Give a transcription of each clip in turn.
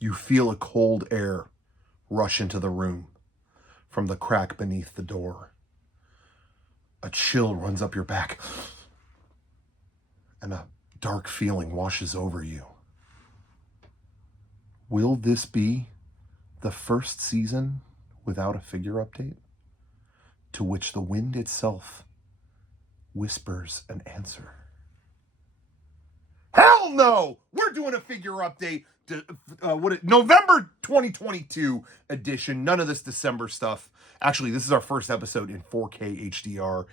You feel a cold air rush into the room from the crack beneath the door. A chill runs up your back, and a dark feeling washes over you. Will this be the first season without a figure update? To which the wind itself whispers an answer. Hell no! We're doing a figure update. November 2022 edition. None of this December stuff. Actually, this is our first episode in 4K HDR.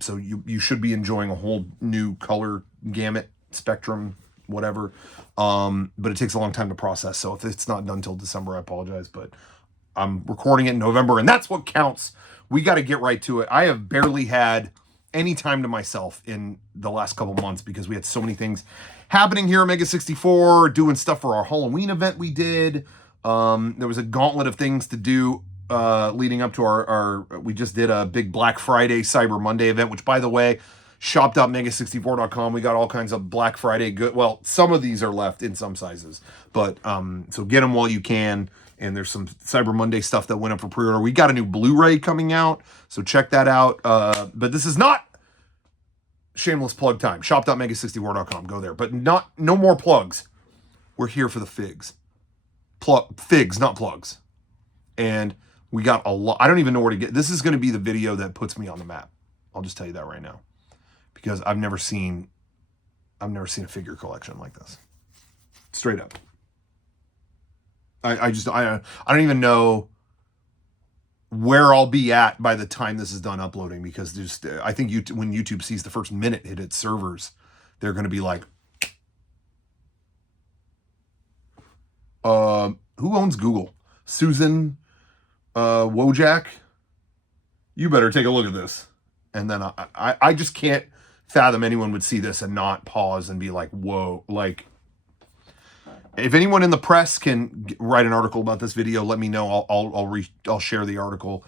So you should be enjoying a whole new color gamut, spectrum, whatever. But it takes a long time to process. So if it's not done until December, I apologize. But I'm recording it in November, and that's what counts. We got to get right to it. I have barely had any time to myself in the last couple months because we had so many things happening here at Mega 64, doing stuff for our Halloween event we did. There was a gauntlet of things to do leading up to we just did a big Black Friday, Cyber Monday event, which, by the way, shop.mega64.com. We got all kinds of Black Friday good. Well, some of these are left in some sizes, but so get them while you can. And there's some Cyber Monday stuff that went up for pre-order. We got a new Blu-ray coming out, so check that out. But this is not shameless plug time. Shop.mega64.com. Go there. But no more plugs. We're here for the figs. Figs, not plugs. And we got a lot. I don't even know where to get. This is going to be the video that puts me on the map. I'll just tell you that right now. Because I've never seen a figure collection like this. Straight up. I don't even know where I'll be at by the time this is done uploading, because I think when YouTube sees the first minute hit its servers, they're going to be like, who owns Google? Susan Wojak? You better take a look at this. And then I just can't fathom anyone would see this and not pause and be like, whoa, like, if anyone in the press can write an article about this video, let me know. I'll share the article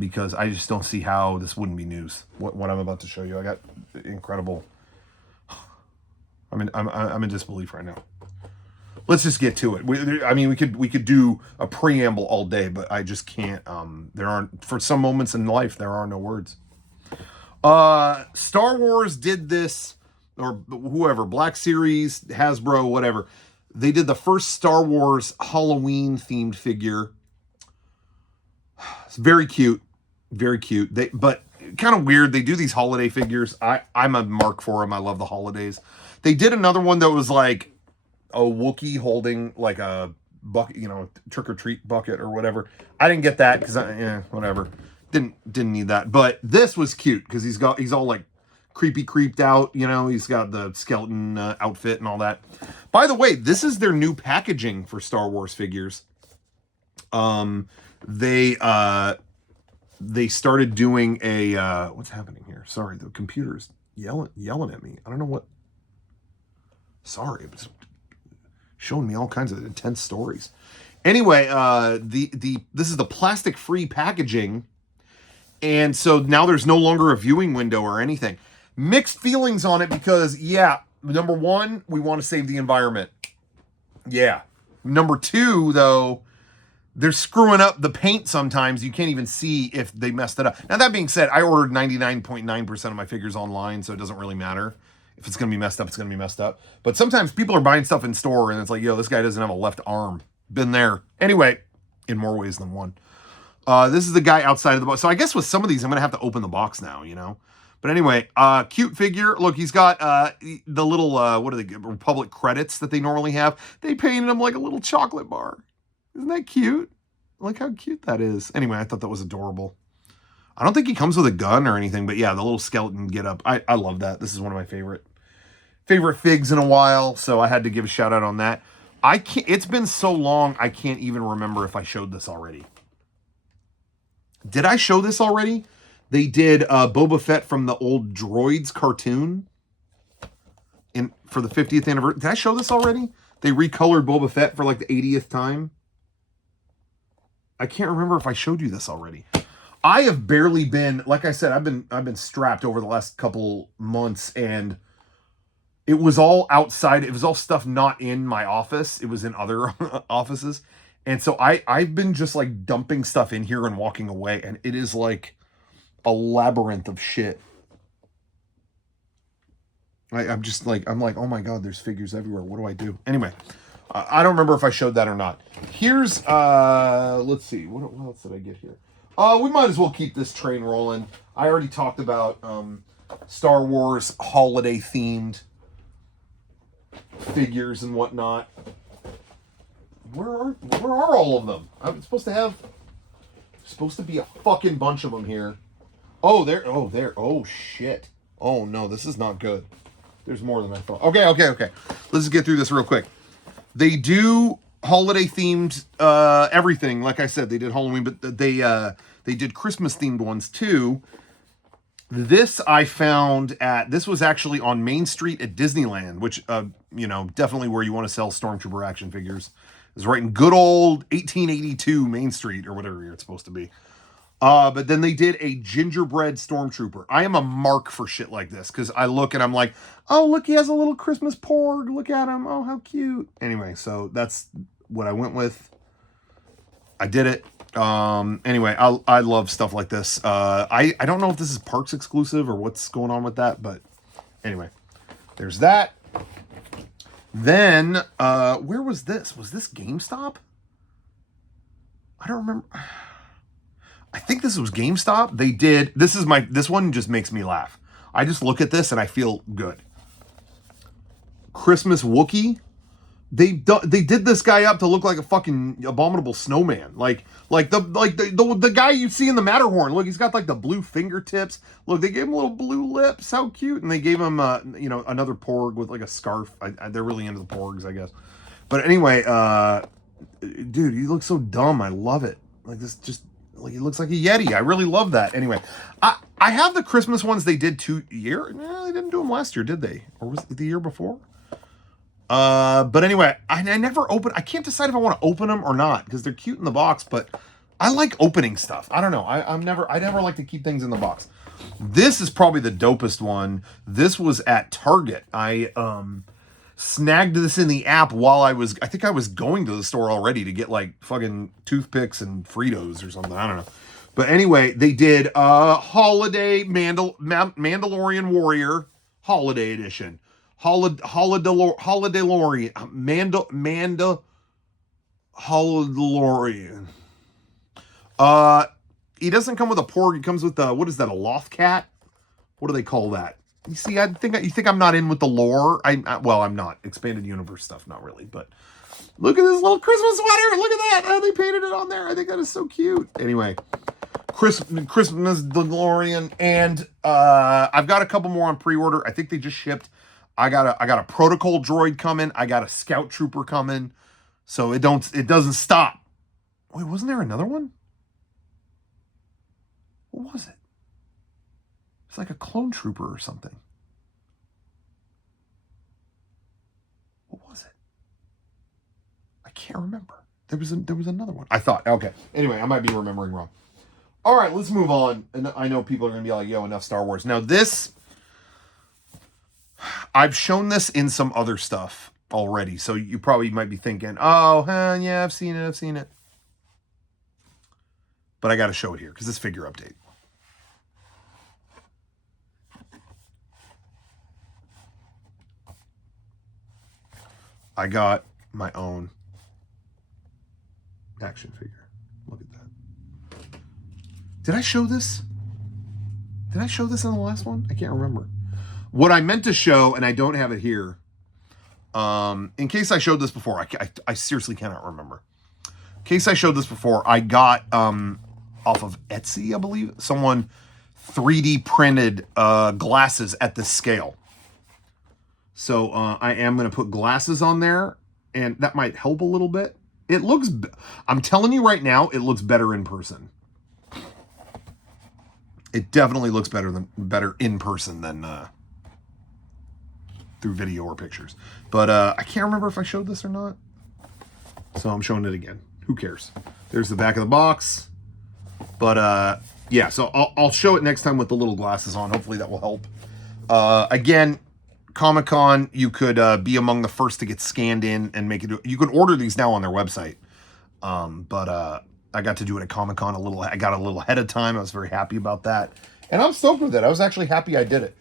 because I just don't see how this wouldn't be news. What I'm about to show you, I got incredible. I'm in disbelief right now. Let's just get to it. We could do a preamble all day, but I just can't. For some moments in life, there are no words. Star Wars did this, or whoever, Black Series, Hasbro, whatever. They did the first Star Wars Halloween themed figure. It's very cute. Very cute. But kind of weird. They do these holiday figures. I'm a mark for them. I love the holidays. They did another one that was like a Wookiee holding like a bucket, trick or treat bucket or whatever. I didn't get that because whatever. Didn't need that. But this was cute because he's all like creeped out, he's got the skeleton outfit and all that. By the way, this is their new packaging for Star Wars figures. They started doing a what's happening here? Sorry, the computer's yelling at me. I don't know what. Sorry, it's showing me all kinds of intense stories. Anyway, this is the plastic-free packaging, and so now there's no longer a viewing window or anything. Mixed feelings on it because, number one, we want to save the environment. Yeah. Number two, though, they're screwing up the paint sometimes. You can't even see if they messed it up. Now, that being said, I ordered 99.9% of my figures online, so it doesn't really matter. If it's going to be messed up, it's going to be messed up. But sometimes people are buying stuff in store, and it's like, this guy doesn't have a left arm. Been there. Anyway, in more ways than one. This is the guy outside of the box. So I guess with some of these, I'm going to have to open the box now, But anyway, cute figure. Look, he's got the little, what are they, Republic credits that they normally have. They painted him like a little chocolate bar. Isn't that cute? Look how cute that is. Anyway, I thought that was adorable. I don't think he comes with a gun or anything, but yeah, the little skeleton get up. I love that. This is one of my favorite figs in a while, so I had to give a shout out on that. It's been so long, I can't even remember if I showed this already. Did I show this already? They did Boba Fett from the old Droids cartoon for the 50th anniversary. Did I show this already? They recolored Boba Fett for like the 80th time. I can't remember if I showed you this already. I have barely been, like I said, I've been strapped over the last couple months, and it was all outside. It was all stuff not in my office. It was in other offices. And so I've been just like dumping stuff in here and walking away. And it is like a labyrinth of shit. I'm like, oh my God, there's figures everywhere. What do I do? Anyway, I don't remember if I showed that or not. Here's, let's see. What else did I get here? We might as well keep this train rolling. I already talked about Star Wars holiday themed figures and whatnot. Where are all of them? I'm supposed to be a fucking bunch of them here. Oh, there. Oh, shit. Oh, no, this is not good. There's more than I thought. Okay. Let's get through this real quick. They do holiday themed everything. Like I said, they did Halloween, but they did Christmas themed ones too. This I found this was actually on Main Street at Disneyland, which definitely where you want to sell Stormtrooper action figures. It's right in good old 1882 Main Street or whatever it's supposed to be. But then they did a gingerbread Stormtrooper. I am a mark for shit like this because I look and I'm like, oh, look, he has a little Christmas porg. Look at him. Oh, how cute. Anyway, so that's what I went with. I did it. Anyway, I love stuff like this. I don't know if this is Parks exclusive or what's going on with that, but anyway, there's that. Then, where was this? Was this GameStop? I don't remember. I think this was GameStop. They did. This one just makes me laugh. I just look at this and I feel good. Christmas Wookiee. They did this guy up to look like a fucking abominable snowman. Like the guy you see in the Matterhorn. Look, he's got like the blue fingertips. Look, they gave him little blue lips. How cute. And they gave him another porg with like a scarf. They're really into the porgs, I guess. But anyway, dude, he looks so dumb. I love it. Like this just like he looks like a Yeti. I really love that. Anyway, I have the Christmas ones they did 2 years. No, they didn't do them last year, did they? Or was it the year before? But anyway, I never open. I can't decide if I want to open them or not because they're cute in the box. But I like opening stuff. I don't know. I never like to keep things in the box. This is probably the dopest one. This was at Target. I snagged this in the app while I think I was going to the store already to get like fucking toothpicks and Fritos or something. I don't know. But anyway, they did holiday Mandalorian Warrior Holiday Edition. Holidalorian. He doesn't come with a porg. He comes with what is that? A loth cat? What do they call that? You see, you think I'm not in with the lore. Well, I'm not. Expanded universe stuff, not really. But look at this little Christmas sweater. Look at that. Oh, they painted it on there. I think that is so cute. Anyway, Christmas DeLorean, and I've got a couple more on pre-order. I think they just shipped. I got a protocol droid coming. I got a scout trooper coming. So it doesn't stop. Wait, wasn't there another one? What was it? It's like a clone trooper or something. What was it? I can't remember. There was another one. I thought. Okay. Anyway, I might be remembering wrong. All right, let's move on. And I know people are going to be like, yo, enough Star Wars. Now this, I've shown this in some other stuff already. So you probably might be thinking, oh, yeah, I've seen it. But I got to show it here because this figure update. I got my own action figure. Look at that. Did I show this? Did I show this in the last one? I can't remember. What I meant to show, and I don't have it here, in case I showed this before, I seriously cannot remember. In case I showed this before, I got, off of Etsy, I believe, someone 3D printed glasses at this scale. So I am going to put glasses on there, and that might help a little bit. It looks, I'm telling you right now, it looks better in person. It definitely looks better in person than through video or pictures. But I can't remember if I showed this or not. So I'm showing it again. Who cares? There's the back of the box. But yeah, so I'll show it next time with the little glasses on. Hopefully that will help. Again, Comic-Con, you could be among the first to get scanned in and make it. You could order these now on their website. But I got to do it at Comic-Con I got a little ahead of time. I was very happy about that. And I'm stoked with it. I was actually happy I did it.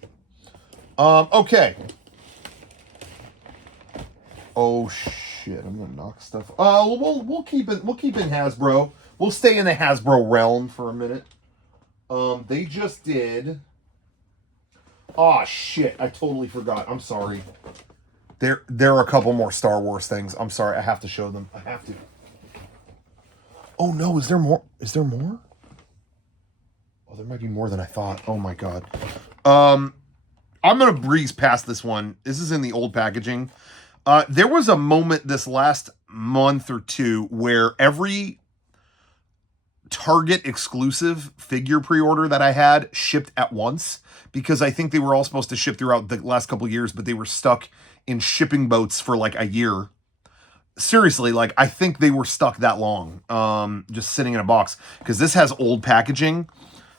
Okay. Oh shit, I'm gonna knock stuff. We'll keep it in Hasbro. We'll stay in the Hasbro realm for a minute. They just did. Oh shit, I totally forgot. I'm sorry. There are a couple more Star Wars things. I'm sorry, I have to show them. I have to. Oh no, is there more? Is there more? Oh, there might be more than I thought. Oh my god. I'm gonna breeze past this one. This is in the old packaging. There was a moment this last month or two where every Target exclusive figure pre-order that I had shipped at once, because I think they were all supposed to ship throughout the last couple of years, but they were stuck in shipping boats for like a year. Seriously, like I think they were stuck that long, just sitting in a box, because this has old packaging.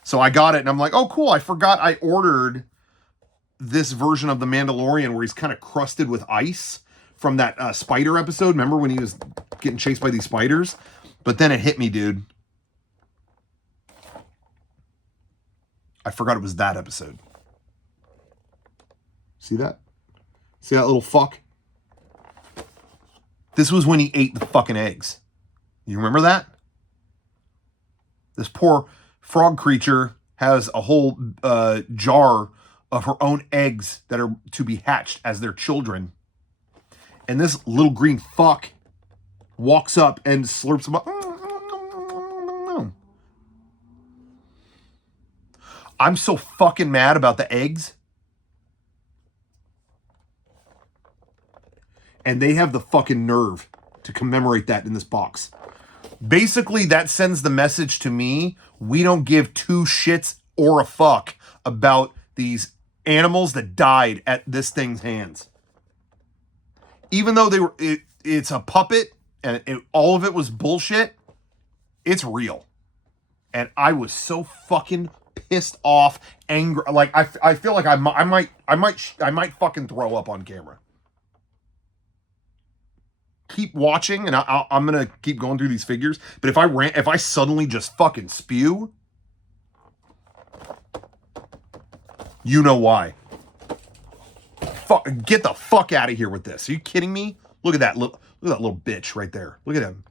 So I got it and I'm like, oh cool, I forgot I ordered this version of the Mandalorian where he's kind of crusted with ice from that spider episode. Remember when he was getting chased by these spiders? But then it hit me, dude. I forgot it was that episode. See that? See that little fuck? This was when he ate the fucking eggs. You remember that? This poor frog creature has a whole jar of her own eggs that are to be hatched as their children. And this little green fuck walks up and slurps them up. I'm so fucking mad about the eggs. And they have the fucking nerve to commemorate that in this box. Basically, that sends the message to me, we don't give two shits or a fuck about these animals that died at this thing's hands. Even though it's a puppet and all of it was bullshit, it's real. And I was so fucking pissed off, angry. Like I feel like I might fucking throw up on camera. Keep watching, and I'm gonna keep going through these figures. But if I suddenly just fucking spew, you know why. Fuck, get the fuck out of here with this. Are you kidding me? Look at that little bitch right there. Look at him.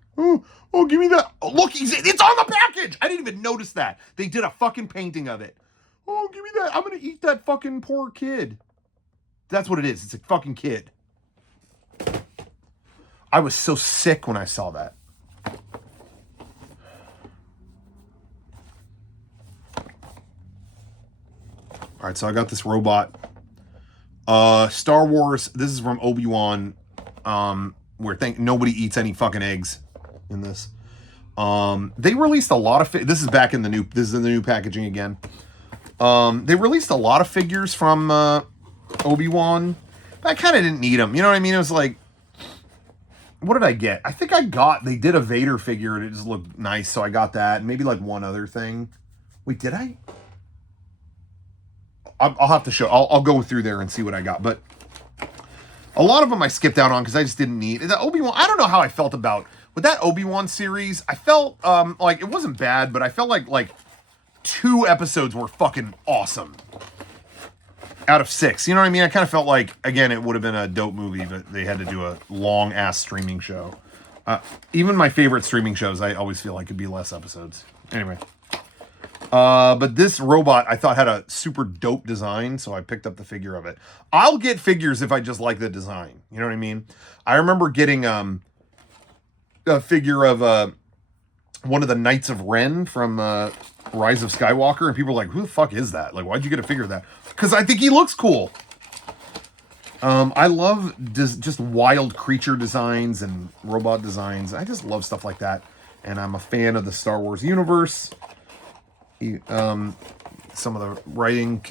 Oh, give me that. Oh, look, it's on the package. I didn't even notice that. They did a fucking painting of it. Oh, give me that. I'm gonna eat that fucking poor kid. That's what it is. It's a fucking kid. I was so sick when I saw that. All right, so I got this robot. Star Wars. This is from Obi-Wan, where nobody eats any fucking eggs in this. They released a lot of this is back in the new. This is in the new packaging again. They released a lot of figures from Obi-Wan. But I kind of didn't need them. You know what I mean? It was like, what did I get? I think they did a Vader figure and it just looked nice, so I got that. And maybe like one other thing. Wait, did I? I'll have to show. I'll go through there and see what I got. But a lot of them I skipped out on because I just didn't need. The Obi-Wan, I don't know how I felt about with that Obi-Wan series. I felt like it wasn't bad, but I felt like 2 episodes were fucking awesome out of 6. You know what I mean? I kind of felt like, again, it would have been a dope movie, but they had to do a long ass streaming show. Even my favorite streaming shows, I always feel like could be less episodes. Anyway. But this robot I thought had a super dope design, so I picked up the figure of it. I'll get figures if I just like the design. You know what I mean? I remember getting a figure of one of the Knights of Ren from Rise of Skywalker, and people were like, who the fuck is that? Like, why'd you get a figure of that? Because I think he looks cool. I love just wild creature designs and robot designs. I just love stuff like that. And I'm a fan of the Star Wars universe. Some of the writing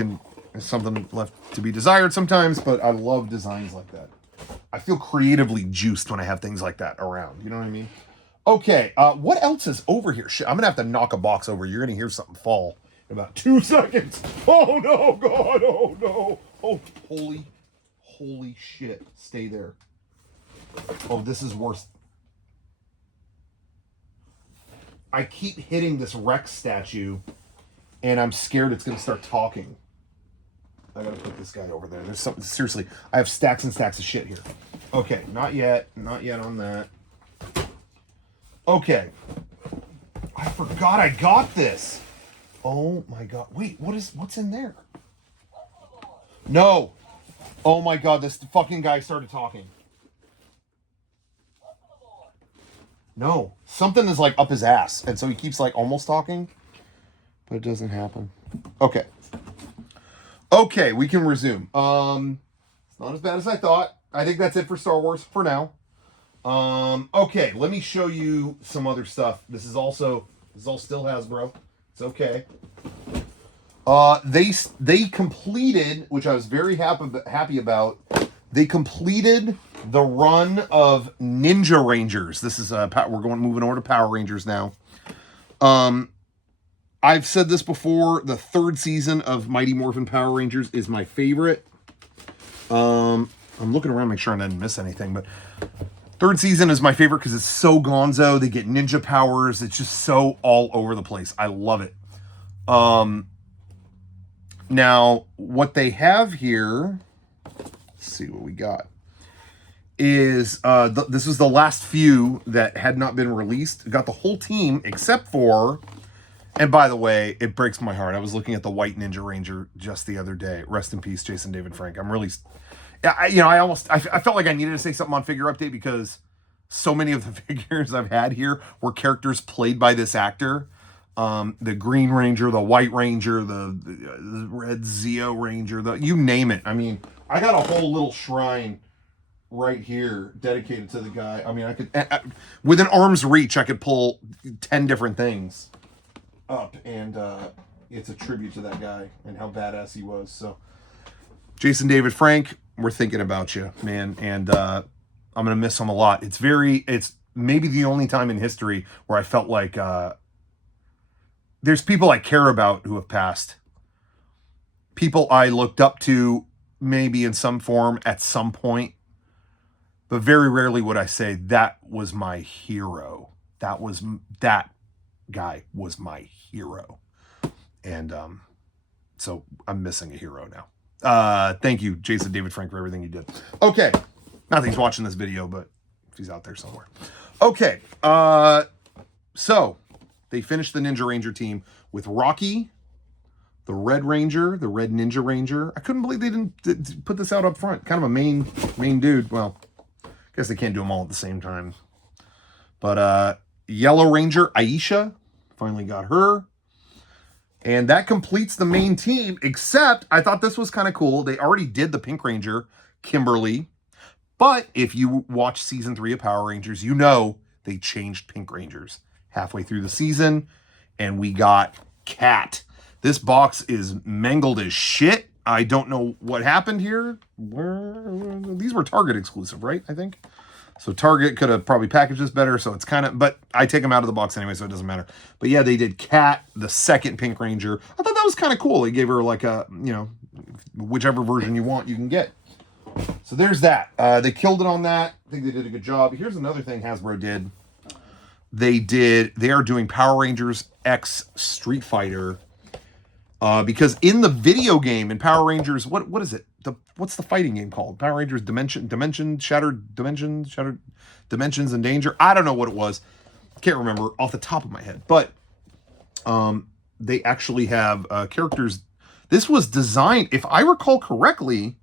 is something left to be desired sometimes, but I love designs like that. I feel creatively juiced when I have things like that around. You know what I mean? Okay, what else is over here? Shit, I'm gonna have to knock a box over. You're gonna hear something fall in about 2 seconds. Oh no, God, oh no. Oh, Holy shit. Stay there. Oh, this is worse. I keep hitting this Rex statue, and I'm scared it's going to start talking. I got to put this guy over there. There's something... Seriously, I have stacks and stacks of shit here. Okay, not yet. Not yet on that. Okay. I forgot I got this. Oh, my God. Wait, what's in there? No. Oh, my God. This fucking guy started talking. No. Something is, like, up his ass. And so he keeps, like, almost talking. But it doesn't happen. Okay. Okay, we can resume. It's not as bad as I thought. I think that's it for Star Wars for now. Okay, let me show you some other stuff. This is all still Hasbro. It's okay. They completed, which I was very happy about. They completed the run of Ninja Rangers. This is moving over to Power Rangers now. I've said this before. The third season of Mighty Morphin Power Rangers is my favorite. I'm looking around to make sure I didn't miss anything, but third season is my favorite because it's so gonzo. They get ninja powers. It's just so all over the place. I love it. Now, what they have here, let's see what we got, is this is the last few that had not been released. Got the whole team except for... And by the way, it breaks my heart. I was looking at the White Ninja Ranger just the other day. Rest in peace, Jason David Frank. I'm really... I felt like I needed to say something on Figure Update because so many of the figures I've had here were characters played by this actor. The Green Ranger, the White Ranger, the Red Zeo Ranger, you name it. I mean, I got a whole little shrine right here dedicated to the guy. I mean, I could... with an arm's reach, I could pull 10 different things up, and it's a tribute to that guy and how badass he was. So Jason David Frank, we're thinking about you, man, and I'm gonna miss him a lot. It's maybe the only time in history where I felt like there's people I care about who have passed, people I looked up to maybe in some form at some point, but very rarely would I say that was my hero. That guy was my hero. And so I'm missing a hero now. Thank you, Jason David Frank, for everything you did. Okay. Not that he's watching this video, but if he's out there somewhere. Okay. So they finished the Ninja Ranger team with Rocky, the Red Ranger, the Red Ninja Ranger. I couldn't believe they didn't put this out up front. Kind of a main dude. Well, I guess they can't do them all at the same time. But Yellow Ranger Aisha, finally got her. And that completes the main team, except I thought this was kind of cool. They already did the Pink Ranger, Kimberly. But if you watch season 3 of Power Rangers, you know they changed Pink Rangers halfway through the season. And we got Cat. This box is mangled as shit. I don't know what happened here. These were Target exclusive, right? I think. So Target could have probably packaged this better, so it's kind of... But I take them out of the box anyway, so it doesn't matter. But yeah, they did Cat, the second Pink Ranger. I thought that was kind of cool. They gave her like a, whichever version you want, you can get. So there's that. They killed it on that. I think they did a good job. Here's another thing Hasbro did. They are doing Power Rangers X Street Fighter. Because in the video game, in Power Rangers, what is it? What's the fighting game called? Power Rangers Shattered Dimensions and Danger. I don't know what it was. Can't remember off the top of my head. But they actually have characters. This was designed, if I recall correctly, and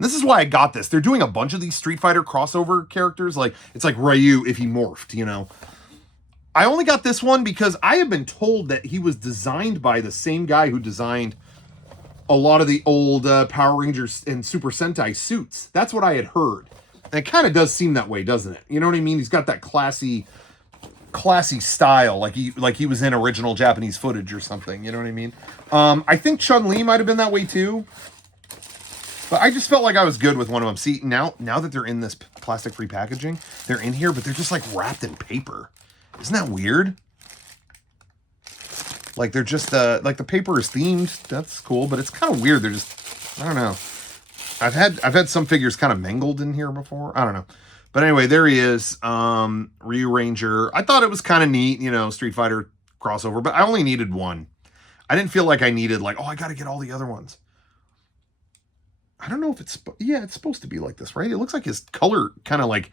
this is why I got this. They're doing a bunch of these Street Fighter crossover characters. Like, it's like Ryu if he morphed, I only got this one because I have been told that he was designed by the same guy who designed a lot of the old Power Rangers and Super Sentai suits. That's what I had heard. And it kind of does seem that way, doesn't it? You know what I mean? He's got that classy style, like he was in original Japanese footage or something. You know what I mean? I think Chun-Li might have been that way too. But I just felt like I was good with one of them. See, now that they're in this plastic-free packaging, they're in here, but they're just like wrapped in paper. Isn't that weird? Like they're just like the paper is themed. That's cool, but it's kind of weird. They're just, I don't know. I've had some figures kind of mangled in here before. I don't know. But anyway, there he is. Ryu Ranger. I thought it was kind of neat, you know, Street Fighter crossover, but I only needed one. I didn't feel like I needed like, oh, I got to get all the other ones. I don't know if it's, yeah, it's supposed to be like this, right? It looks like his color kind of like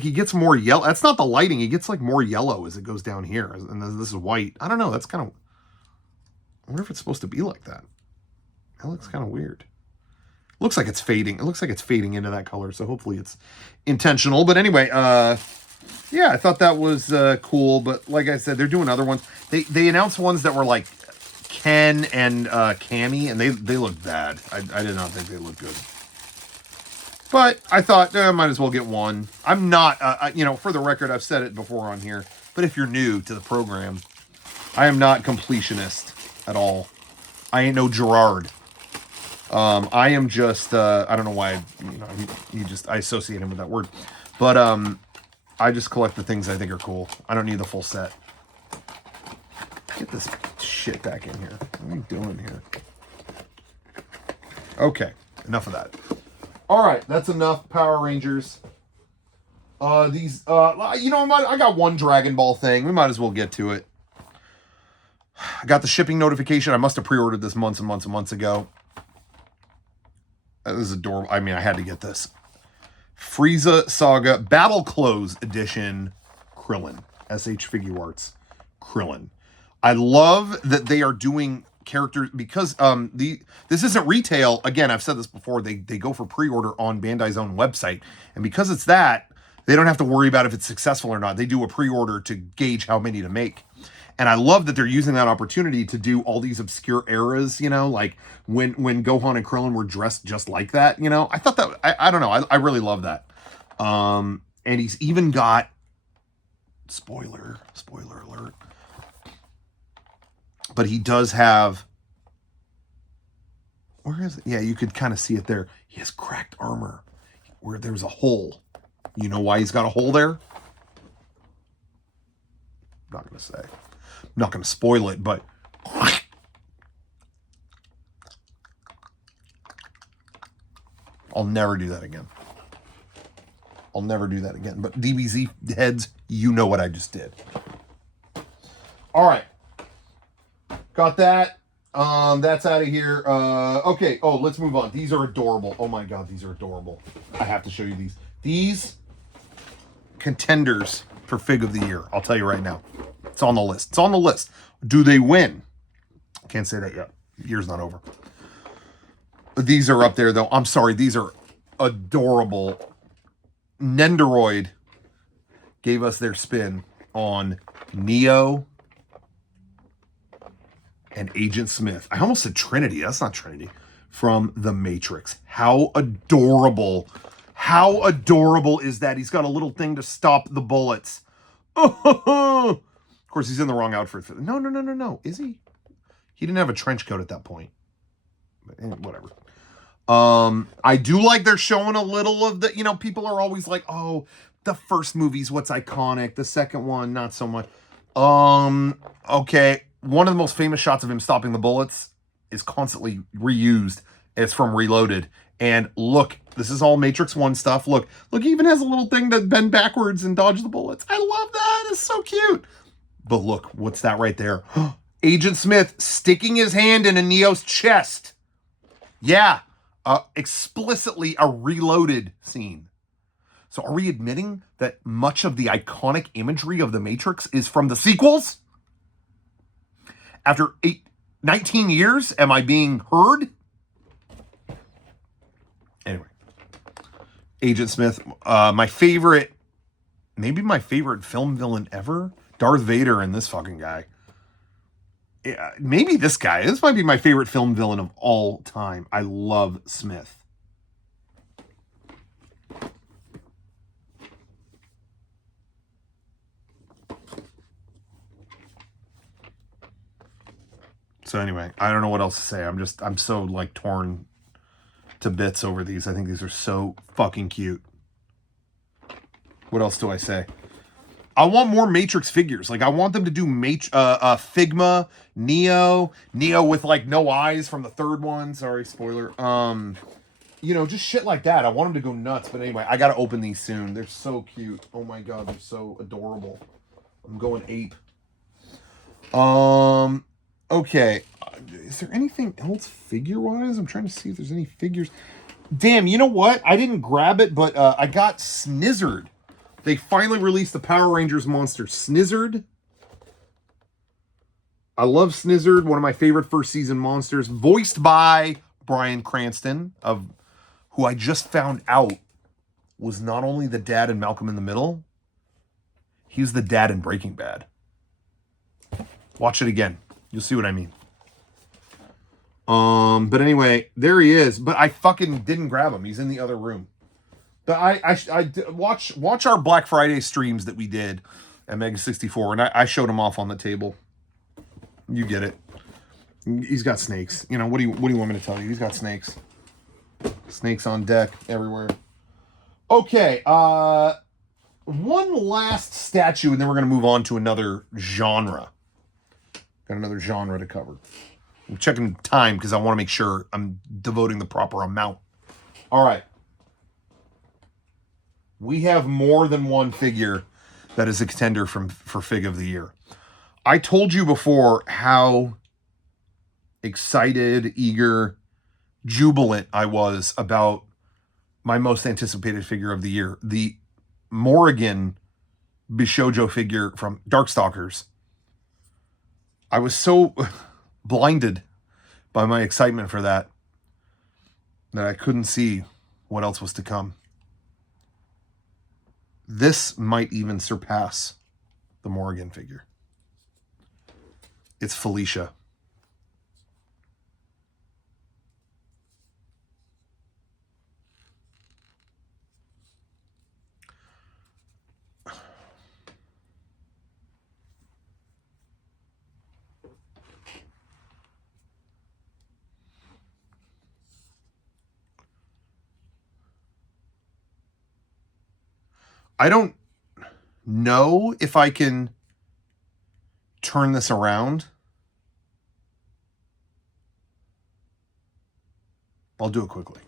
he gets more yellow. That's not the lighting. He gets like more yellow as it goes down here. And this is white. I don't know. That's kind of, I wonder if it's supposed to be like that. That looks kind of weird. Looks like it's fading. It looks like it's fading into that color. So hopefully it's intentional. But anyway, yeah, I thought that was cool. But like I said, they're doing other ones. They announced ones that were like Ken and Cammy, and they look bad. I did not think they looked good. But I thought, I might as well get one. I'm not, you know, for the record, I've said it before on here. But if you're new to the program, I am not completionist at all. I ain't no Gerard. I am just, I don't know why, you know, I associate him with that word. But I just collect the things I think are cool. I don't need the full set. Get this shit back in here. What are you doing here? Okay, enough of that. All right, that's enough Power Rangers. These, you know, I got one Dragon Ball thing. We might as well get to it. I got the shipping notification. I must have pre-ordered this months and months and months ago. This is adorable. I mean, I had to get this. Frieza Saga Battle Clothes Edition Krillin. SH Figure Arts Krillin. I love that they are doing characters because this isn't retail. Again, I've said this before. They go for pre-order on Bandai's own website. And because it's that, they don't have to worry about if it's successful or not. They do a pre-order to gauge how many to make. And I love that they're using that opportunity to do all these obscure eras, you know, like when Gohan and Krillin were dressed just like that, you know. I thought that, I don't know, I really love that. And he's even got, spoiler alert, but he does have, where is it? Yeah, you could kind of see it there. He has cracked armor where there's a hole. You know why he's got a hole there? I'm not going to say. I'm not going to spoil it, but I'll never do that again. I'll never do that again. But DBZ heads, you know what I just did. All right. Got that. That's out of here. Okay. Oh, let's move on. These are adorable. Oh my God, these are adorable. I have to show you these. These contenders for Fig of the Year. I'll tell you right now. It's on the list. It's on the list. Do they win? Can't say that yet. Year's not over. These are up there, though. I'm sorry. These are adorable. Nendoroid gave us their spin on Neo and Agent Smith. I almost said Trinity. That's not Trinity. From The Matrix. How adorable. How adorable is that? He's got a little thing to stop the bullets. Of course, he's in the wrong outfit. No. Is he? He didn't have a trench coat at that point. But, whatever. I do like they're showing a little of the, you know, people are always like, oh, the first movie's what's iconic. The second one, not so much. Okay. One of the most famous shots of him stopping the bullets is constantly reused. It's from Reloaded. And look, this is all Matrix 1 stuff. Look, he even has a little thing to bend backwards and dodge the bullets. I love that. It's so cute. But look, what's that right there? Agent Smith sticking his hand in a Neo's chest. Yeah, explicitly a Reloaded scene. So are we admitting that much of the iconic imagery of the Matrix is from the sequels? After 19 years, am I being heard? Anyway, Agent Smith, my favorite, maybe my favorite film villain ever, Darth Vader and this fucking guy. Maybe this guy. This might be my favorite film villain of all time. I love Smith. So anyway, I don't know what else to say. I'm so like torn to bits over these. I think these are so fucking cute. What else do I say? I want more Matrix figures. Like, I want them to do Figma, Neo with like no eyes from the third one. Sorry, spoiler. you know, just shit like that. I want them to go nuts. But anyway, I got to open these soon. They're so cute. Oh my God, they're so adorable. I'm going ape. Okay. Is there anything else figure-wise? I'm trying to see if there's any figures. Damn, you know what? I didn't grab it, but I got Snizzard. They finally released the Power Rangers monster, Snizzard. I love Snizzard, one of my favorite first season monsters, voiced by Bryan Cranston, of who I just found out was not only the dad in Malcolm in the Middle, he was the dad in Breaking Bad. Watch it again. You'll see what I mean. But anyway, there he is. But I fucking didn't grab him. He's in the other room. But I watch our Black Friday streams that we did at Mega 64, and I showed him off on the table. You get it. He's got snakes. You know, what do you want me to tell you? He's got snakes. Snakes on deck everywhere. Okay, one last statue, and then we're going to move on to another genre. Got another genre to cover. I'm checking time because I want to make sure I'm devoting the proper amount. All right. We have more than one figure that is a contender for Fig of the Year. I told you before how excited, eager, jubilant I was about my most anticipated figure of the year. The Morrigan Bishojo figure from Darkstalkers. I was so blinded by my excitement for that I couldn't see what else was to come. This might even surpass the Morrigan figure. It's Felicia. I don't know if I can turn this around. I'll do it quickly.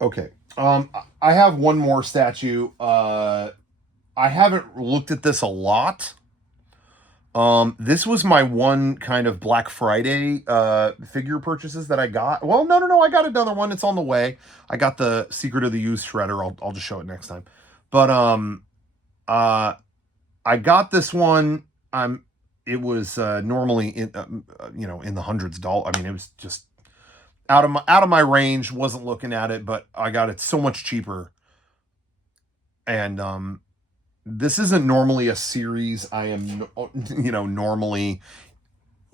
Okay. I have one more statue. I haven't looked at this a lot. This was my one kind of Black Friday figure purchases that I got. Well, no, I got another one. It's on the way. I got the Secret of the Used Shredder. I'll just show it next time. But I got this one. It was normally in in the hundreds of dollars. I mean, it was just out of my range. Wasn't looking at it, but I got it so much cheaper. And this isn't normally a series I am, normally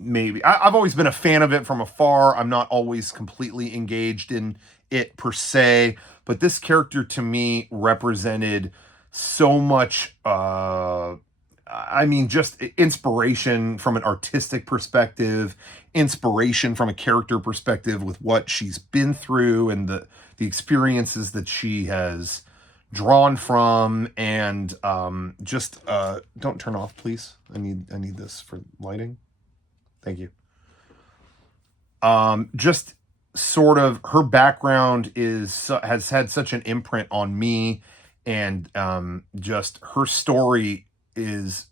maybe. I've always been a fan of it from afar. I'm not always completely engaged in it per se, but this character to me represented so much, just inspiration from an artistic perspective, inspiration from a character perspective with what she's been through and the experiences that she has drawn from, and don't turn off, please. I need this for lighting. Thank you. Just sort of her background has had such an imprint on me, and just her story is,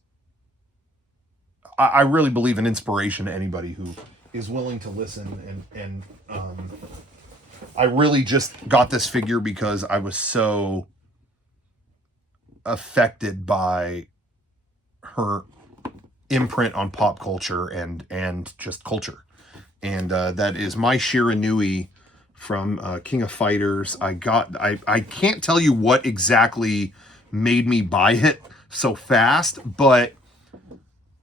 I really believe, an inspiration to anybody who is willing to listen, and I really just got this figure because I was so affected by her imprint on pop culture and just culture. And that is my Shiranui from King of Fighters. I can't tell you what exactly made me buy it so fast, but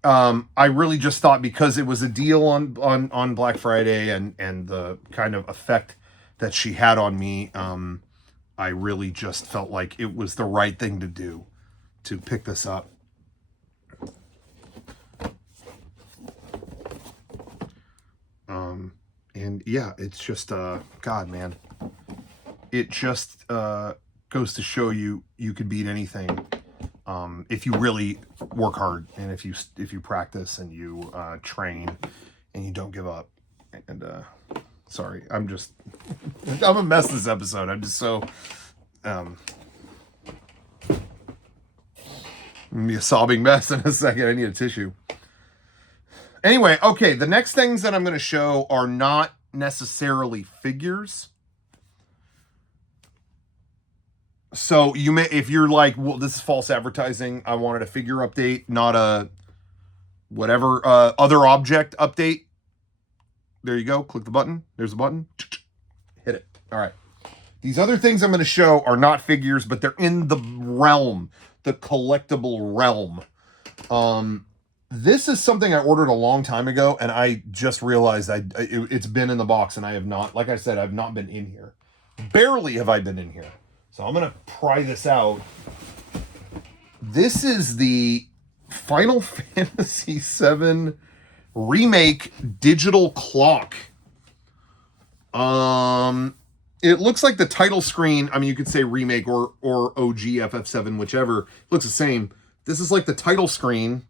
I really just thought because it was a deal on Black Friday and the kind of effect that she had on me, I really just felt like it was the right thing to do to pick this up. And yeah, it's just, God, man, it just goes to show you can beat anything if you really work hard and if you practice and you train and you don't give up. And sorry, I'm a mess this episode. I'm just so I'm gonna be a sobbing mess in a second. I need a tissue. Anyway, okay, the next things that I'm going to show are not necessarily figures. So you may, if you're like, well, this is false advertising, I wanted a figure update, not a whatever other object update. There you go. Click the button. There's a button. Hit it. All right. These other things I'm going to show are not figures, but they're in the realm, the collectible realm. This is something I ordered a long time ago, and I just realized it's been in the box, and I have not, like I said, I've not been in here. Barely have I been in here. So I'm going to pry this out. This is the Final Fantasy VII Remake digital clock. It looks like the title screen, I mean, you could say remake or OG FF7, whichever. It looks the same. This is like the title screen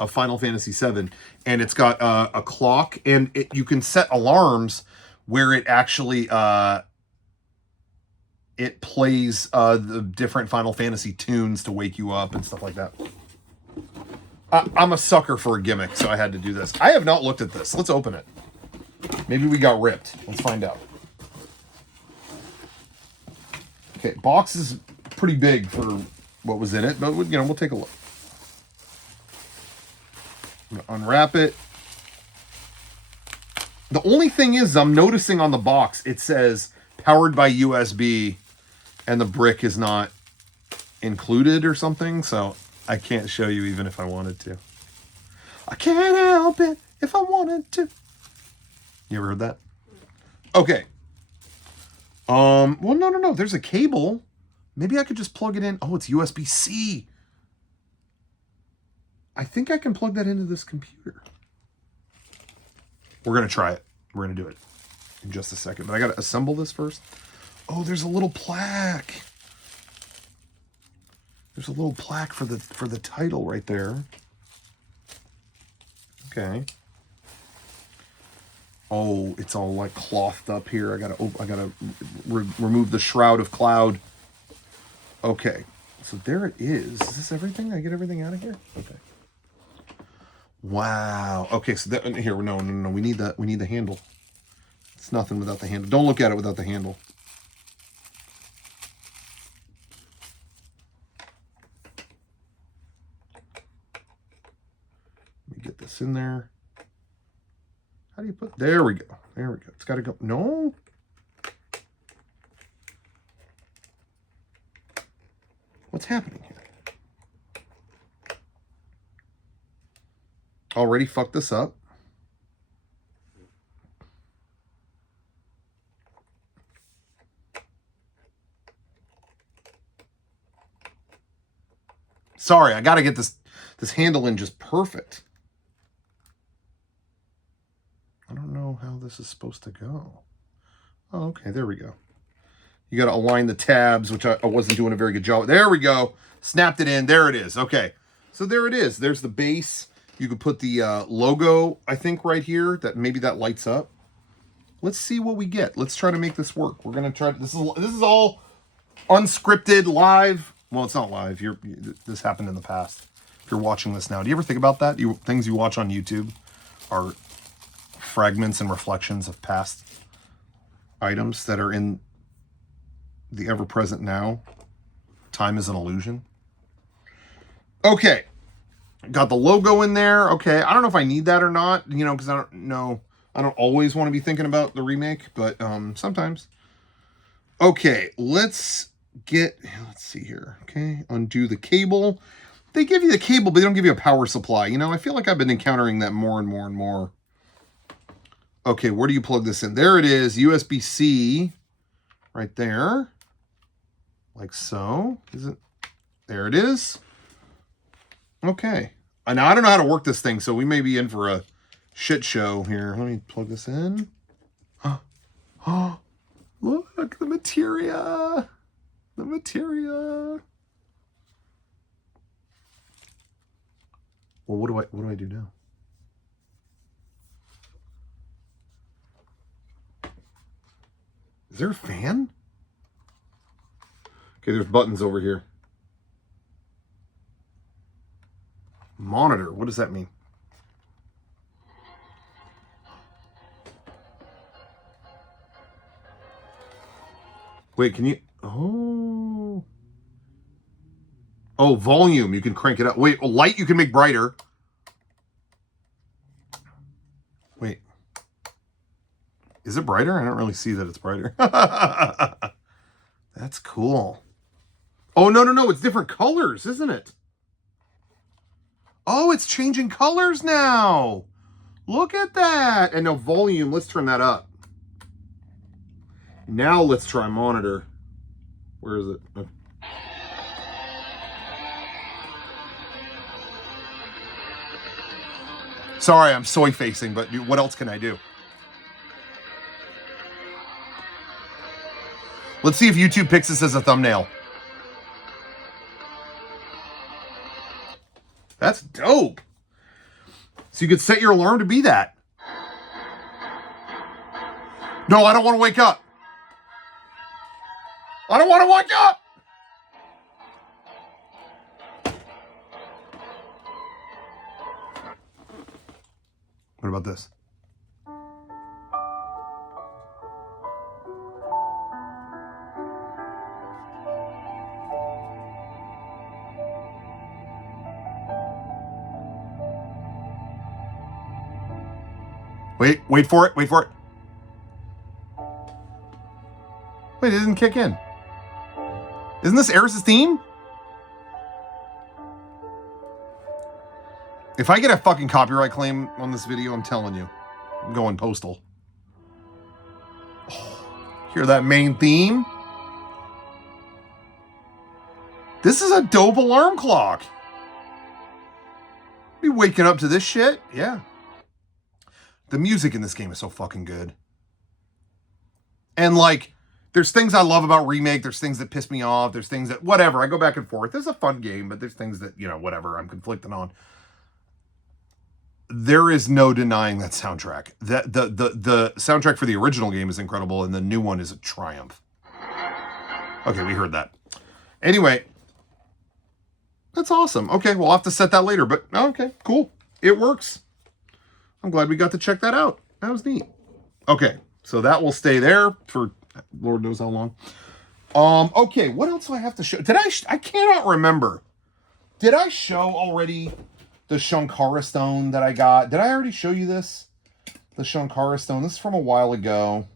of Final Fantasy VII, and it's got a clock, and you can set alarms where it actually it plays the different Final Fantasy tunes to wake you up and stuff like that. I'm a sucker for a gimmick, so I had to do this. I have not looked at this. Let's open it. Maybe we got ripped. Let's find out. Okay, box is pretty big for what was in it, but we'll take a look. I'm gonna unwrap it. The only thing is, I'm noticing on the box it says powered by USB, and the brick is not included or something, so I can't show you even if I wanted to. I can't help it if I wanted to. You ever heard that? Okay. Well, no. There's a cable. Maybe I could just plug it in. Oh, it's USB-C. I think I can plug that into this computer. We're going to try it. We're going to do it in just a second. But I got to assemble this first. Oh, there's a little plaque. There's a little plaque for the title right there. Okay. Oh, it's all like clothed up here. I gotta remove the shroud of cloud. Okay, so there it is. Is this everything? I get everything out of here? Okay. Wow. Okay, so that here. No. We need that. We need the handle. It's nothing without the handle. Don't look at it without the handle. Let me get this in there. How do you put? There we go. There we go. It's got to go. No. What's happening here? Already fucked this up. Sorry, I got to get this handle in just perfect. I don't know how this is supposed to go. Oh, okay, there we go. You got to align the tabs, which I wasn't doing a very good job. There we go. Snapped it in. There it is. Okay, so there it is. There's the base. You could put the logo, I think, right here. Maybe that lights up. Let's see what we get. Let's try to make this work. We're gonna try. This is all unscripted, live. Well, it's not live. This happened in the past. If you're watching this now, do you ever think about that? Things you watch on YouTube are fragments and reflections of past items that are in the ever-present now. Time is an illusion. Okay. Got the logo in there. Okay. I don't know if I need that or not, because I don't know. I don't always want to be thinking about the remake, but sometimes. Okay. Let's see here. Okay. Undo the cable. They give you the cable, but they don't give you a power supply. You know, I feel like I've been encountering that more and more and more. Okay, where do you plug this in? There it is, USB-C, right there, like so. Is it? There it is. Okay. Now, I don't know how to work this thing, so we may be in for a shit show here. Let me plug this in. Oh, look, the materia. The materia. Well, what do I do now? Is there a fan? Okay, there's buttons over here. Monitor, what does that mean? Wait, can you... Oh, volume, you can crank it up. Wait, light you can make brighter. Wait. Is it brighter? I don't really see that it's brighter. That's cool. Oh, no, it's different colors, isn't it? Oh, it's changing colors now. Look at that. And now volume, let's turn that up. Now let's try monitor. Where is it? Okay. Sorry, I'm soy facing, but what else can I do? Let's see if YouTube picks this as a thumbnail. That's dope. So you could set your alarm to be that. No, I don't want to wake up. I don't want to wake up. What about this? Wait for it. Wait, it didn't kick in. Isn't this Eris's theme? If I get a fucking copyright claim on this video, I'm telling you, I'm going postal. Oh, hear that main theme? This is a dope alarm clock. Be waking up to this shit? Yeah. The music in this game is so fucking good. And like, there's things I love about Remake. There's things that piss me off. There's things that, whatever, I go back and forth. It's a fun game, but there's things that, you know, whatever, I'm conflicting on. There is no denying that soundtrack. The soundtrack for the original game is incredible, and the new one is a triumph. Okay, we heard that. Anyway, that's awesome. Okay, we'll have to set that later, but okay, cool. It works. I'm glad we got to check that out. That was neat. Okay, so that will stay there for Lord knows how long. Okay, what else do I have to show? I cannot remember. Did I show already the Shankara stone that I got? Did I already show you this? The Shankara stone. This is from a while ago.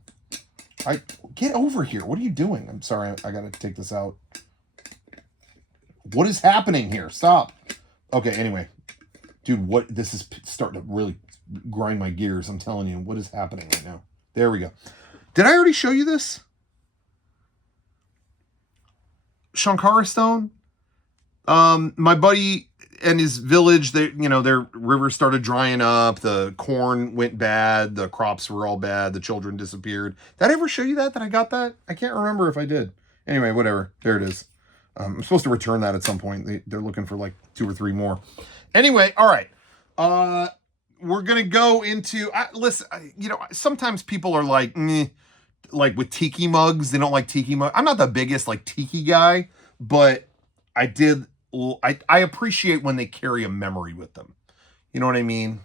Get over here. What are you doing? I'm sorry. I got to take this out. What is happening here? Stop. Okay, anyway. Dude, this is starting to really grind my gears. I'm telling you, what is happening right now? There we go. Did I already show you this? Shankara stone? My buddy and his village, their river started drying up, the corn went bad, the crops were all bad, the children disappeared. Did I ever show you that I got that? I can't remember if I did. Anyway, whatever. There it is. I'm supposed to return that at some point. They're looking for like 2 or 3 more. Anyway, all right. We're going to go into... listen, sometimes people are like, like with tiki mugs. They don't like tiki mugs. I'm not the biggest like tiki guy, but I appreciate when they carry a memory with them. You know what I mean?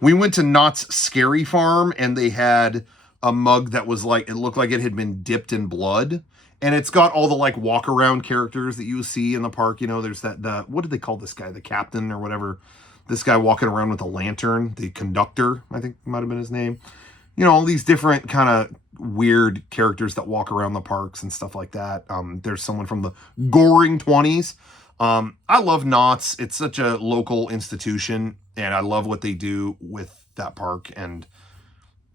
We went to Knott's Scary Farm, and they had a mug that was like, it looked like it had been dipped in blood. And it's got all the like walk around characters that you see in the park. There's what did they call this guy? The captain or whatever. This guy walking around with a lantern, the conductor, I think might have been his name. All these different kind of weird characters that walk around the parks and stuff like that. There's someone from the Goring 20s. I love Knott's. It's such a local institution, and I love what they do with that park. And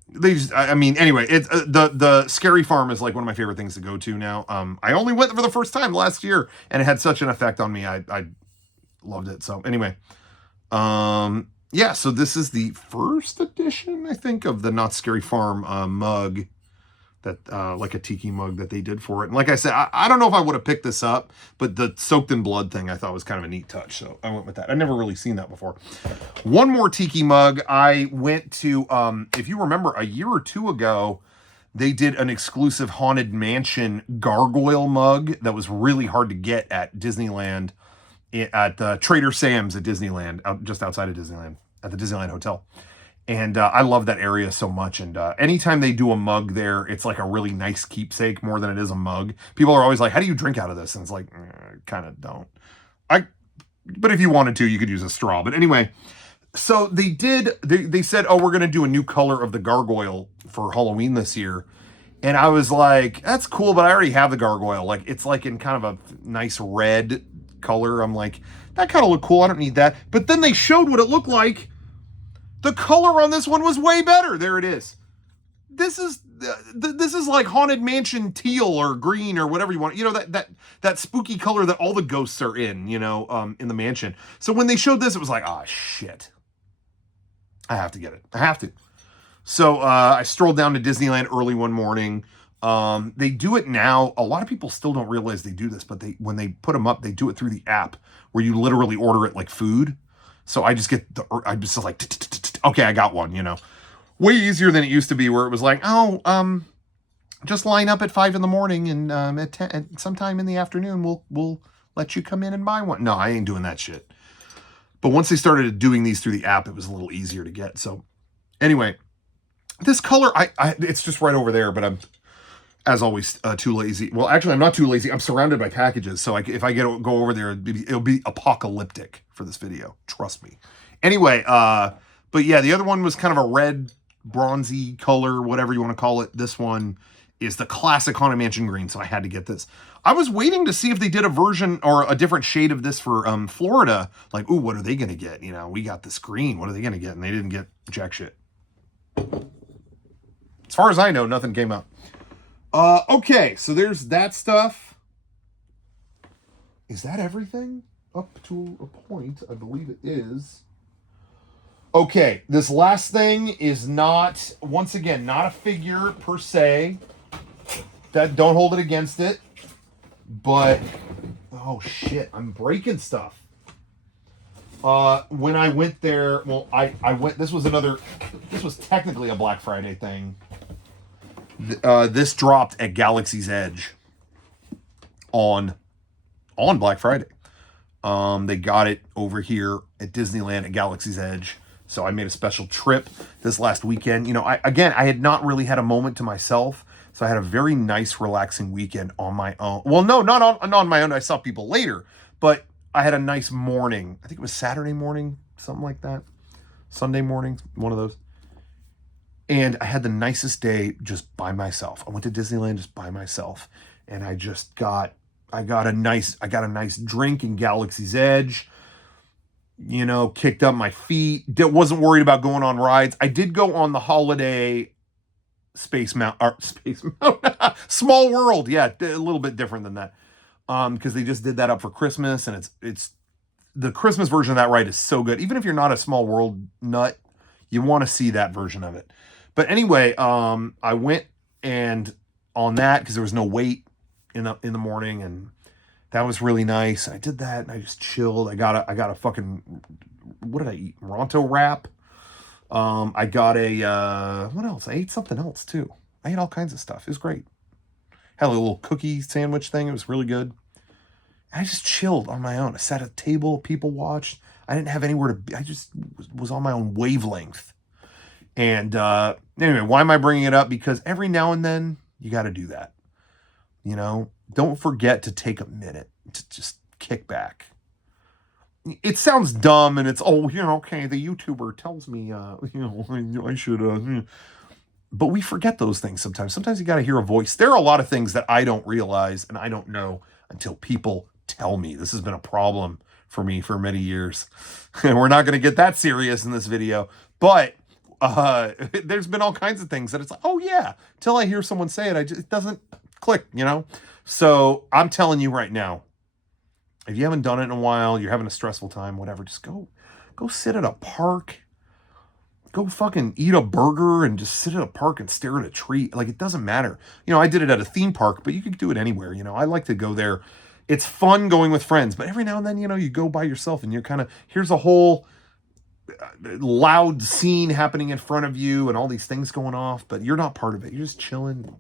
they just, I mean, anyway, it's the Scary Farm is like one of my favorite things to go to now. I only went for the first time last year, and it had such an effect on me. I loved it. So anyway, yeah. So this is the first edition, I think, of the Not Scary Farm mug. That like a tiki mug that they did for it. And like I said, I don't know if I would have picked this up, but the soaked in blood thing I thought was kind of a neat touch. So I went with that. I've never really seen that before. One more tiki mug. I went to, if you remember a year or two ago, they did an exclusive Haunted Mansion gargoyle mug that was really hard to get at Disneyland, at Trader Sam's at Disneyland, just outside of Disneyland, at the Disneyland Hotel. And I love that area so much. And anytime they do a mug there, it's like a really nice keepsake more than it is a mug. People are always like, how do you drink out of this? And it's like, kind of don't. But if you wanted to, you could use a straw. But anyway, so they said, oh, we're going to do a new color of the gargoyle for Halloween this year. And I was like, that's cool, but I already have the gargoyle. Like, it's like in kind of a nice red color. I'm like, that kind of looked cool. I don't need that. But then they showed what it looked like. The color on this one was way better. There it is. This is like Haunted Mansion teal or green or whatever you want. You know, that spooky color that all the ghosts are in, you know, in the mansion. So when they showed this, it was like, ah, shit. I have to get it. I have to. So I strolled down to Disneyland early one morning. They do it now. A lot of people still don't realize they do this, but when they put them up, they do it through the app where you literally order it like food. So I just get I'm just like, okay, I got one, you know. Way easier than it used to be where it was like, oh, just line up at 5 a.m. and at 10, sometime in the afternoon, we'll let you come in and buy one. No, I ain't doing that shit. But once they started doing these through the app, it was a little easier to get. So anyway, this color, it's just right over there, but I'm, as always, too lazy. Well, actually, I'm not too lazy. I'm surrounded by packages. So if I go over there, it'll be apocalyptic for this video. Trust me. Anyway, but yeah, the other one was kind of a red, bronzy color, whatever you want to call it. This one is the classic Haunted Mansion green, so I had to get this. I was waiting to see if they did a version or a different shade of this for Florida. Like, ooh, what are they going to get? You know, we got this green. What are they going to get? And they didn't get jack shit. As far as I know, nothing came up. Okay, so there's that stuff. Is that everything? Up to a point, I believe it is. Okay, this last thing is not, once again, not a figure per se. Don't hold it against it. But, oh shit, I'm breaking stuff. When I went there, well, I went, this was technically a Black Friday thing. This dropped at Galaxy's Edge on Black Friday. They got it over here at Disneyland at Galaxy's Edge. So I made a special trip this last weekend. You know, I had not really had a moment to myself. So I had a very nice, relaxing weekend on my own. Well, no, not on my own. I saw people later, but I had a nice morning. I think it was Saturday morning, something like that. Sunday morning, one of those. And I had the nicest day just by myself. I went to Disneyland just by myself. And I just got a nice drink in Galaxy's Edge. You know, kicked up my feet. Wasn't worried about going on rides. I did go on the holiday Small World. Yeah, a little bit different than that. Because they just did that up for Christmas, and it's the Christmas version of that ride is so good. Even if you're not a Small World nut, you want to see that version of it. But anyway, I went and on that because there was no wait in the morning, and that was really nice. I did that and I just chilled. I got a fucking, what did I eat? Ronto wrap. I got what else? I ate something else too. I ate all kinds of stuff. It was great. Had a little cookie sandwich thing. It was really good. And I just chilled on my own. I sat at a table, people watched. I didn't have anywhere to be. I just was on my own wavelength. And anyway, why am I bringing it up? Because every now and then you got to do that. You know, don't forget to take a minute to just kick back. It sounds dumb, and it's, okay, the YouTuber tells me, I should, but we forget those things sometimes. Sometimes you got to hear a voice. There are a lot of things that I don't realize and I don't know until people tell me. This has been a problem for me for many years. And we're not going to get that serious in this video. But there's been all kinds of things that it's like, oh yeah, till I hear someone say it, it doesn't click, you know? So I'm telling you right now, if you haven't done it in a while, you're having a stressful time, whatever, just go sit at a park. Go fucking eat a burger and just sit at a park and stare at a tree. Like, it doesn't matter. You know, I did it at a theme park, but you could do it anywhere. You know, I like to go there. It's fun going with friends, but every now and then, you know, you go by yourself and you're kind of, here's a whole loud scene happening in front of you and all these things going off, but you're not part of it. You're just chilling,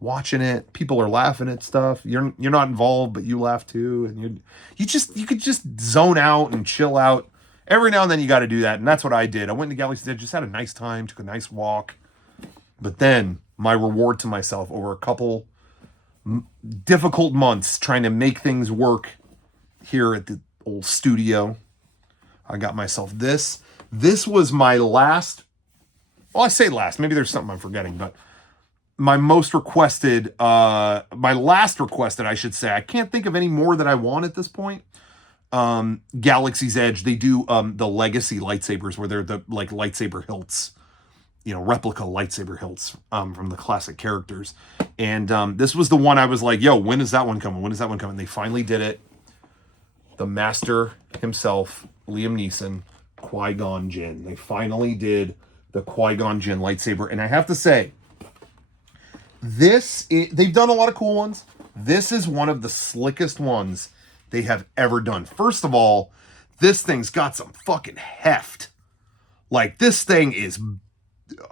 watching it. People are laughing at stuff. You're not involved, but you laugh too. And you could just zone out and chill out. Every now and then you got to do that, and that's what I did. I went to Galaxy's Edge, just had a nice time, took a nice walk. But then my reward to myself over a couple difficult months trying to make things work here at the old studio, I got myself this. This was my last, well, I say last, maybe there's something I'm forgetting, but my most requested, my last requested, I should say. I can't think of any more that I want at this point. Galaxy's Edge, they do the legacy lightsabers where they're the like lightsaber hilts, you know, replica lightsaber hilts from the classic characters. And this was the one I was like, yo, when is that one coming? When is that one coming? They finally did it. The master himself, Liam Neeson, Qui-Gon Jinn. They finally did the Qui-Gon Jinn lightsaber. And I have to say, they've done a lot of cool ones. This is one of the slickest ones they have ever done. First of all, this thing's got some fucking heft. Like, this thing is,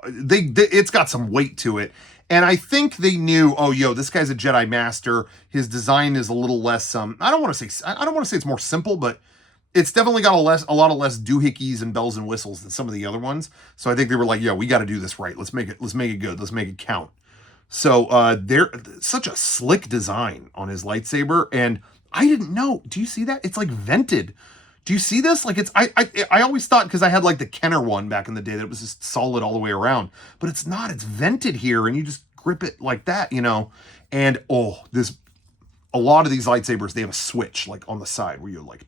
it's got some weight to it. And I think they knew, oh, yo, this guy's a Jedi Master. His design is a little less, I don't want to say it's more simple, but it's definitely got a lot of less doohickeys and bells and whistles than some of the other ones. So I think they were like, yo, we got to do this right. Let's make it good. Let's make it count. So they're such a slick design on his lightsaber, and I didn't know. Do you see that? It's like vented. Do you see this? Like, it's I always thought, because I had like the Kenner one back in the day, that it was just solid all the way around, but it's not. It's vented here, and you just grip it like that, you know. And a lot of these lightsabers, they have a switch like on the side where you're like,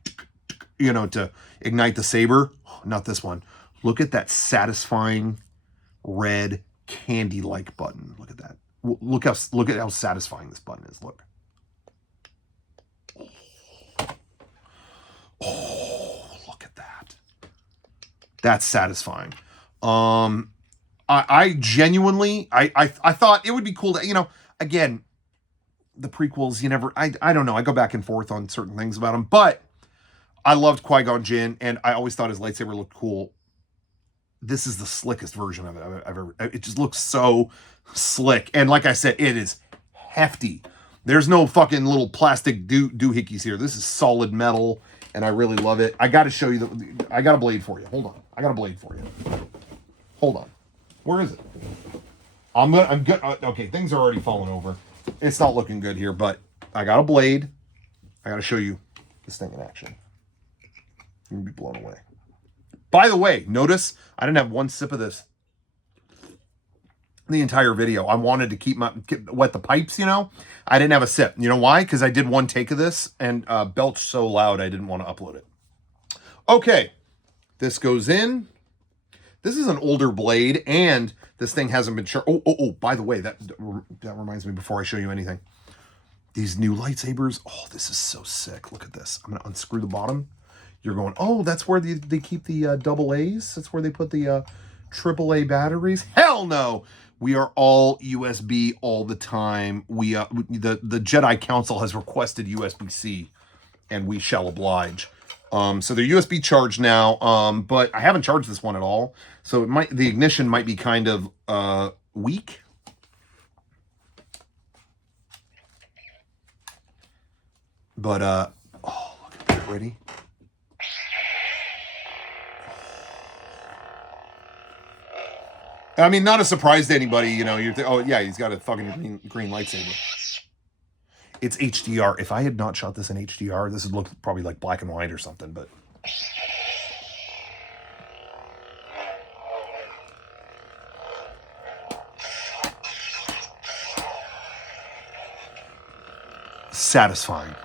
you know, to ignite the saber. Not this one. Look at that satisfying red candy-like button. Look at that. Look at how satisfying this button is. Look. Oh, look at that. That's satisfying. I genuinely, I thought it would be cool to, you know, again, the prequels, you never, I don't know. I go back and forth on certain things about them, but I loved Qui-Gon Jinn, and I always thought his lightsaber looked cool. This is the slickest version of it I've ever, it just looks so slick. And like I said, it is hefty. There's no fucking little plastic doohickeys here. This is solid metal, and I really love it. I got to show you I got a blade for you. Hold on. I got a blade for you. Hold on. Where is it? I'm good. Okay, things are already falling over. It's not looking good here, but I got a blade. I got to show you this thing in action. You're going to be blown away. By the way, notice I didn't have one sip of this the entire video. I wanted to wet the pipes, you know. I didn't have a sip. You know why? Because I did one take of this and belched so loud I didn't want to upload it. Okay, this goes in. This is an older blade, and this thing hasn't been sharp. Oh, by the way, that reminds me before I show you anything. These new lightsabers, oh, this is so sick. Look at this. I'm going to unscrew the bottom. You're going, oh, that's where they keep the double A's? That's where they put the AAA batteries? Hell no! We are all USB all the time. The Jedi Council has requested USB-C, and we shall oblige. So they're USB charged now, but I haven't charged this one at all. So the ignition might be kind of weak. But oh, look at that, ready? I mean, not a surprise to anybody, you know. Oh yeah, he's got a fucking green lightsaber. It's HDR. If I had not shot this in HDR, this would look probably like black and white or something, but satisfying.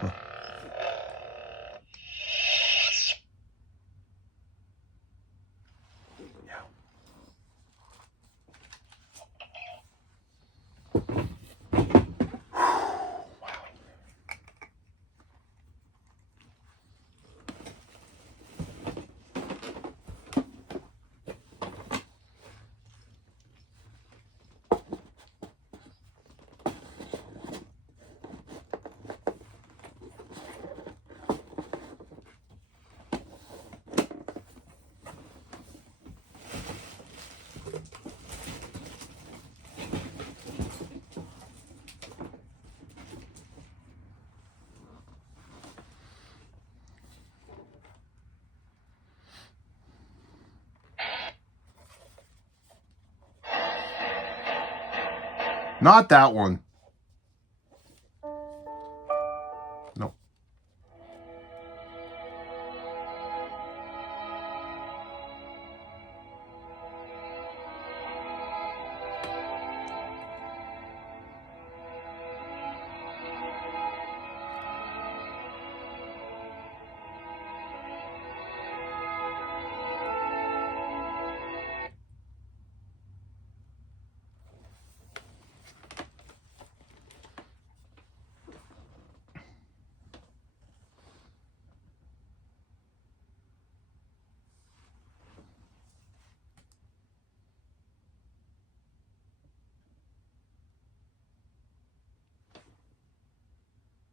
Not that one.